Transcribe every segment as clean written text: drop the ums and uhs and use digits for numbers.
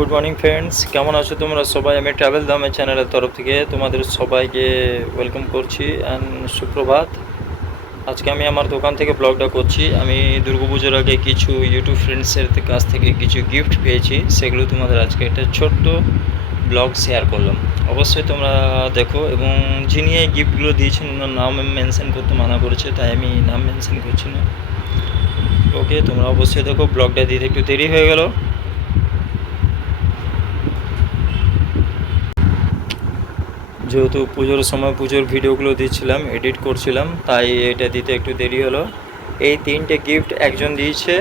Good morning friends, কেমন আছো তোমরা সবাই? আমি ট্রাভেল দামের চ্যানেলের তরফ থেকে তোমাদের সবাইকে ওয়েলকাম করছি অ্যান্ড সুপ্রভাত। আজকে আমি আমার দোকান থেকে ব্লগটা করছি। আমি দুর্গাপুজোর আগে কিছু ইউটিউব ফ্রেন্ডসের কাছ থেকে কিছু গিফট পেয়েছি, সেগুলো তোমাদের আজকে একটা ছোট্ট ব্লগ শেয়ার করলাম। অবশ্যই তোমরা দেখো, এবং যিনি এই গিফটগুলো দিয়েছেন ওনার নাম মেনশন করতে মানা করেছে, তাই আমি নাম মেনশন করছি না। ওকে, তোমরা অবশ্যই দেখো। ব্লগটা দিতে একটু দেরি হয়ে গেল, যেহেতু পুজোর সময় পুজোর ভিডিওগুলো দিচ্ছিলাম, এডিট করছিলাম, তাই এটা দিতে একটু দেরি হলো। এই তিনটে গিফট একজন দিয়েছে,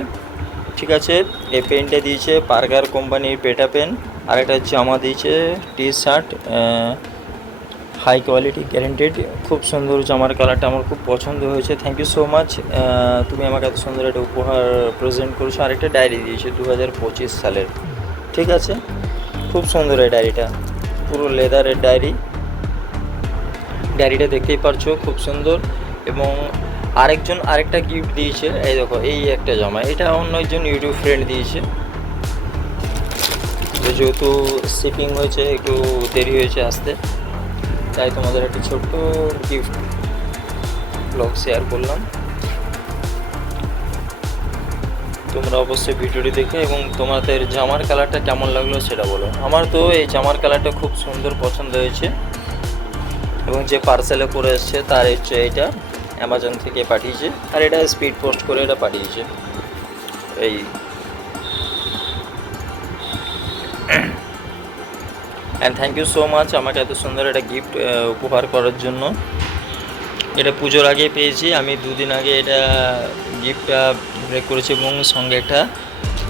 ঠিক আছে। এই পেনটা দিয়েছে পার্কার কোম্পানির পেটা পেন, আর একটা জামা দিয়েছে T shirt, high quality guaranteed. খুব সুন্দর জামার কালারটা আমার খুব পছন্দ হয়েছে। Thank you so much. তুমি আমাকে এত সুন্দর একটা উপহার প্রেজেন্ট করেছো। আরেকটা ডায়েরি দিয়েছে 2025 সালের, ঠিক আছে। খুব সুন্দর এই ডায়েরিটা, পুরো লেদারের ডায়েরিটা দেখতেই পারছো, খুব সুন্দর। এবং আরেকটা গিফট দিয়েছে, এই দেখো, এই একটা জামা, এটা অন্য একজন ইউটিউব ফ্রেন্ড দিয়েছে। তো যেহেতু শিপিং হয়েছে, একটু দেরি হয়েছে আসতে, তাই তোমাদের একটা ছোট্ট গিফট ব্লগ শেয়ার করলাম। তোমরা অবশ্যই ভিডিওটি দেখে এবং তোমাদের জামার কালারটা কেমন লাগলো সেটা বলো। আমার তো এই জামার কালারটা খুব সুন্দর পছন্দ হয়েছে, এবং যে পার্সেলে করে এসছে তার হচ্ছে এইটা অ্যামাজন থেকে পাঠিয়েছে, আর এটা স্পিড পোস্ট করে এটা পাঠিয়েছে। এই and thank you so much আমাকে এত সুন্দর একটা গিফট উপহার করার জন্য। এটা পুজোর আগে পেয়েছি আমি, 2 দিন আগে এটা গিফটটা ব্রেক করেছি, এবং সঙ্গে একটা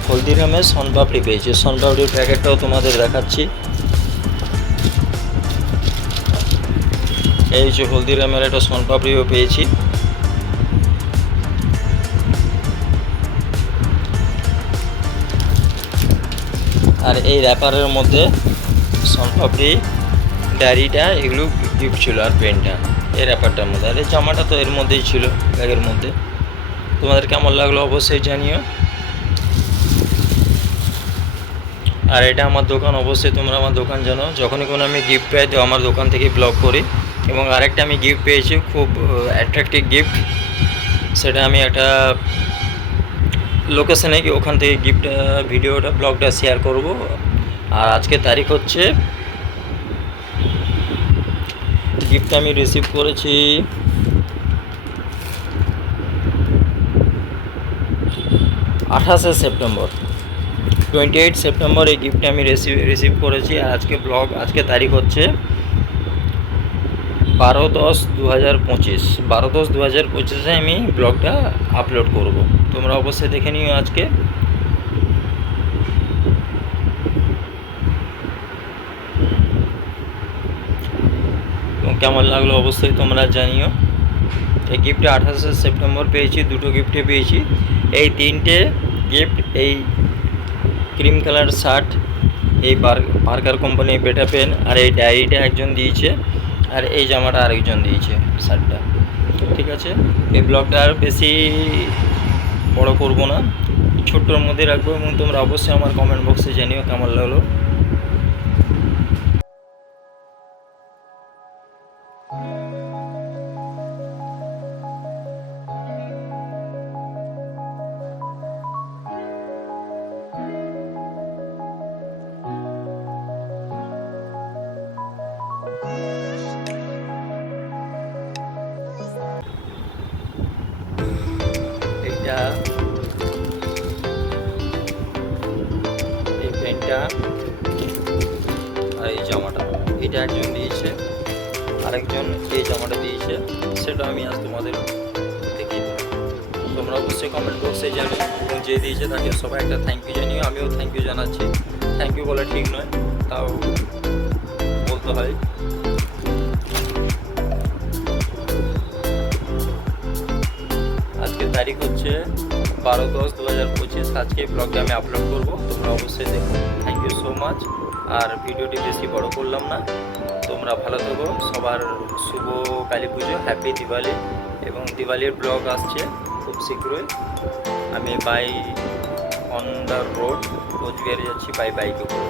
হলদিরামের শনপাপড়ি পেয়েছি। শনপাপড়ির প্যাকেটটাও তোমাদের দেখাচ্ছি। এই যে হলদিরামের একটা শনপাপড়িও পেয়েছি। আর এই র্যাপারের মধ্যে শনপাপড়ি, ডায়েরিটা, এগুলো গিফট ছিল, আর পেনটা এই র্যাপারটার মধ্যে, আর এই জামাটা তো এর মধ্যেই ছিল, ব্যাগের মধ্যে। তোমাদের কেমন লাগলো অবশ্যই জানিও। আর এটা আমার দোকান, অবশ্যই তোমরা আমার দোকান জানো। যখনই কোনো আমি গিফট পাই তো আমার দোকান থেকে ব্লগ করি। এবং আরেকটা আমি গিফট পেয়েছি, খুব অ্যাট্রাকটিভ গিফট, সেটা আমি একটা লোকেশনে গিয়ে ওখান থেকে গিফটটা ভিডিওটা ব্লগটা শেয়ার করব। আর আজকে তারিখ হচ্ছে, গিফটটা আমি রিসিভ করেছি 28 সেপ্টেম্বর, 28 সেপ্টেম্বর এই গিফটটা আমি রিসিভ করেছি। আর আজকে তারিখ হচ্ছে 12/10/2025, 12/10/2025 আমি ব্লগটা আপলোড করব। তোমরা অবশ্যই দেখে নিও আজকে। কেমন লাগলো অবশ্যই তোমরা জানিও। এই গিফটটা 28 সেপ্টেম্বর পেয়েছি, দুটো গিফটে পেয়েছি। এই তিনটে গিফট, এই ক্রিম কালার শার্ট, এই পার্কার কোম্পানির পেটা পেন, আর এই ডায়েরিটা একজন দিয়েছে, আর এই জামাটা আরেকজন দিয়েছে, শার্টটা, ঠিক আছে। এই ব্লগটা আর বেশি বড় করব না, ছোট্টর মধ্যে রাখবো, এবং তোমরা অবশ্যই আমার কমেন্ট বক্সে জানিও কেমন লাগলো। এইটা, এই পেনটা, আর এই জামাটা, এটা একজন দিয়েছে, আরেকজন এই জামাটা দিয়েছে, সেটা আমি আজ তোমাদের দেখিয়ে দেবো। তোমরা অবশ্যই কমেন্ট বক্সে জানিও, এবং যে দিয়েছে তাকে সবাই একটা থ্যাংক ইউ জানিও। আমিও থ্যাংক ইউ জানাচ্ছি। থ্যাংক ইউ বলা ঠিক নয়, তাও বলতে হয়। আজকের তারিখ হচ্ছে 12/10/2025। আজকে ব্লগটা আমি আপলোড করব, তোমরা অবশ্যই দেখো। Thank you so much. আর ভিডিওটি বেশি বড় করলাম না, তোমরা ভালো থেকো। সবার শুভ কালী পুজো, হ্যাপি দিওয়ালি। এবং দিওয়ালির ব্লগ আসছে খুব শীঘ্রই। আমি বাই অন দ্য রোড, কোচবিহারে যাচ্ছি বাই বাইকে করে।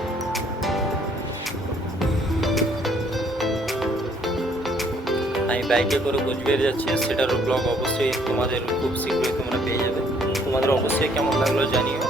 আমি বাইকে করে কোচবিহারে যাচ্ছি, সেটারও ব্লগ অবশ্যই তোমাদের খুব শীঘ্রই তোমরা পেয়ে যাবে। তোমাদের অবশ্যই কেমন লাগলো জানিও।